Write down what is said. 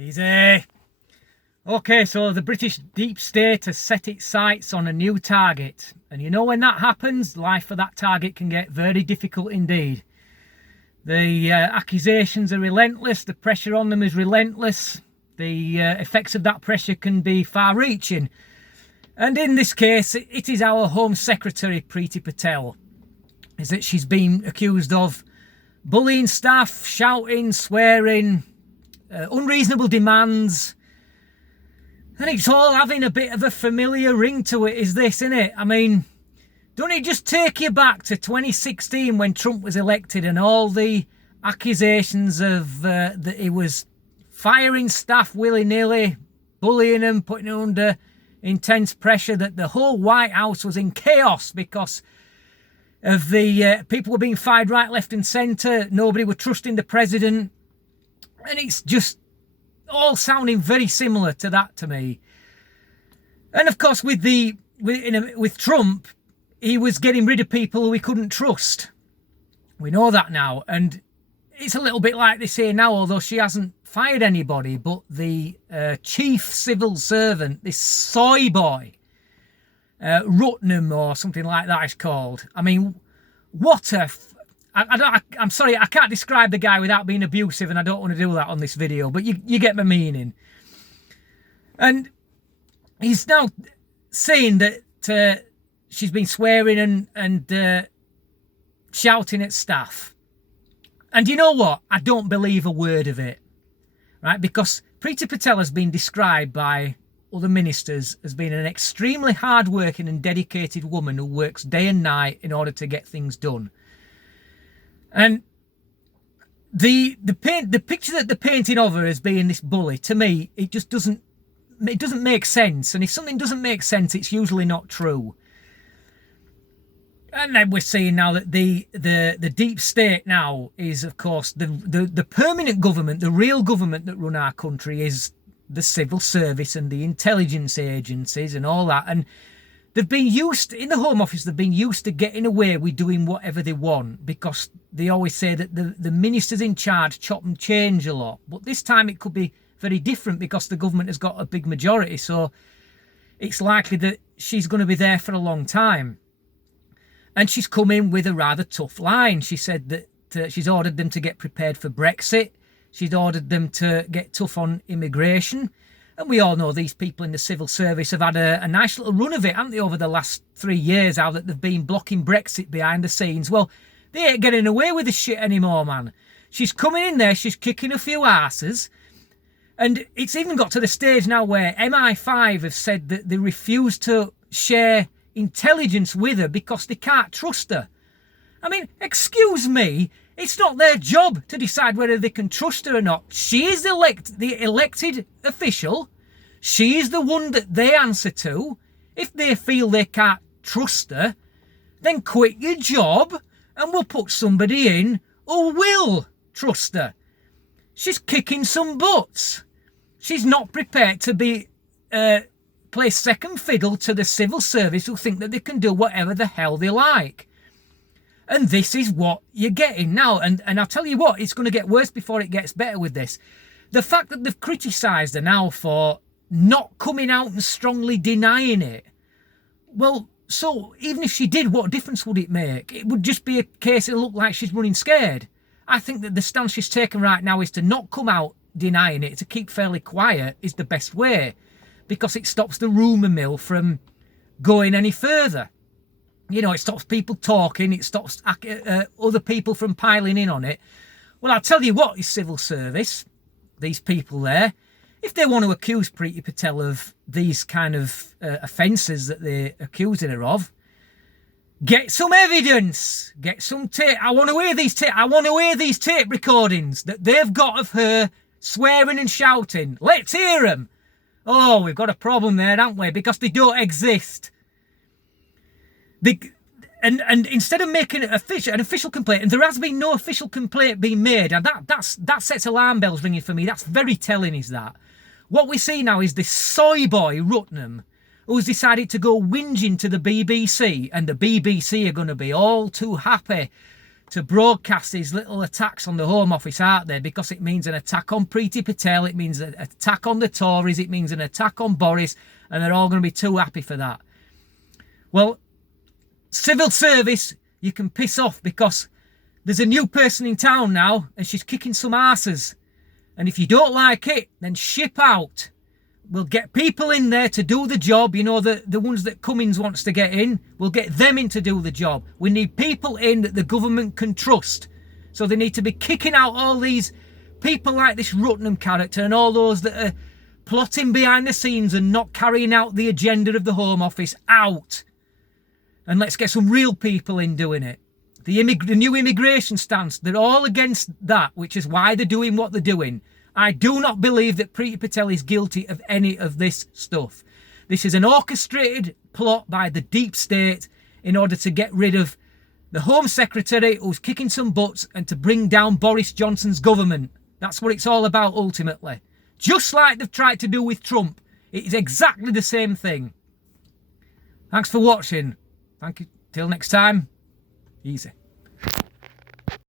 Easy. Okay, so the British deep state has set its sights on a new target. And you know when that happens, life for that target can get very difficult indeed. The accusations are relentless, the pressure on them is relentless. The effects of that pressure can be far-reaching. And in this case, it is our Home Secretary, Priti Patel, is that she's been accused of bullying staff, shouting, swearing, unreasonable demands. And it's all having a bit of a familiar ring to it, is this, innit? I mean, don't it just take you back to 2016 when Trump was elected and all the accusations of that he was firing staff willy-nilly, bullying them, putting them under intense pressure, that the whole White House was in chaos because of the people were being fired right, left and centre. Nobody were trusting the president. And it's just all sounding very similar to that to me. And of course, with Trump, he was getting rid of people who he couldn't trust. We know that now. And it's a little bit like this here now, although she hasn't fired anybody, but the chief civil servant, this Soy Boy Rutnam or something like that is called. I mean, what a... I'm sorry, I can't describe the guy without being abusive, and I don't want to do that on this video, but you get my meaning. And he's now saying that she's been swearing and shouting at staff. And you know what? I don't believe a word of it, right? Because Priti Patel has been described by other ministers as being an extremely hard-working and dedicated woman who works day and night in order to get things done. And the picture that they're painting of her as being this bully, to me, it just doesn't make sense. And if something doesn't make sense, it's usually not true. And then we're seeing now that the deep state now is, of course, the permanent government, the real government that run our country is the civil service and the intelligence agencies and all that. And they've been used, in the Home Office, they've been used to getting away with doing whatever they want because they always say that the ministers in charge chop and change a lot. But this time it could be very different because the government has got a big majority. So it's likely that she's going to be there for a long time. And she's come in with a rather tough line. She said that she's ordered them to get prepared for Brexit. She's ordered them to get tough on immigration. And we all know these people in the civil service have had a nice little run of it, haven't they, over the last 3 years, how that they've been blocking Brexit behind the scenes. Well, they ain't getting away with this shit anymore, man. She's coming in there, she's kicking a few arses. And it's even got to the stage now where MI5 have said that they refuse to share intelligence with her because they can't trust her. I mean, excuse me, it's not their job to decide whether they can trust her or not. She is the elected official. She is the one that they answer to. If they feel they can't trust her, then quit your job and we'll put somebody in who will trust her. She's kicking some butts. She's not prepared to be play second fiddle to the civil service who think that they can do whatever the hell they like. And this is what you're getting now. And I'll tell you what, it's going to get worse before it gets better with this. The fact that they've criticised her now for not coming out and strongly denying it. Well, so even if she did, what difference would it make? It would just be a case it looked like she's running scared. I think that the stance she's taken right now is to not come out denying it, to keep fairly quiet is the best way. Because it stops the rumour mill from going any further. You know, it stops people talking, it stops other people from piling in on it. Well, I'll tell you what, this civil service, these people there, if they want to accuse Priti Patel of these kind of offences that they're accusing her of, get some evidence, get some tape. I want to hear these tape recordings that they've got of her swearing and shouting. Let's hear them. Oh, we've got a problem there, haven't we? Because they don't exist. And instead of making an official complaint, and there has been no official complaint being made, and that sets alarm bells ringing for me. That's very telling, is that. What we see now is this Soy Boy Rutnam, who's decided to go whinging to the BBC, and the BBC are going to be all too happy to broadcast these little attacks on the Home Office, aren't they? Because it means an attack on Priti Patel, it means an attack on the Tories, it means an attack on Boris, and they're all going to be too happy for that. Well, civil service, you can piss off, because there's a new person in town now and she's kicking some arses. And if you don't like it, then ship out. We'll get people in there to do the job. You know, the ones that Cummins wants to get in, we'll get them in to do the job. We need people in that the government can trust. So they need to be kicking out all these people like this Rutnam character and all those that are plotting behind the scenes and not carrying out the agenda of the Home Office out. And let's get some real people in doing it. The new immigration stance, they're all against that, which is why they're doing what they're doing. I do not believe that Priti Patel is guilty of any of this stuff. This is an orchestrated plot by the deep state in order to get rid of the Home Secretary who's kicking some butts and to bring down Boris Johnson's government. That's what it's all about ultimately. Just like they've tried to do with Trump. It is exactly the same thing. Thanks for watching. Thank you. Till next time. Easy.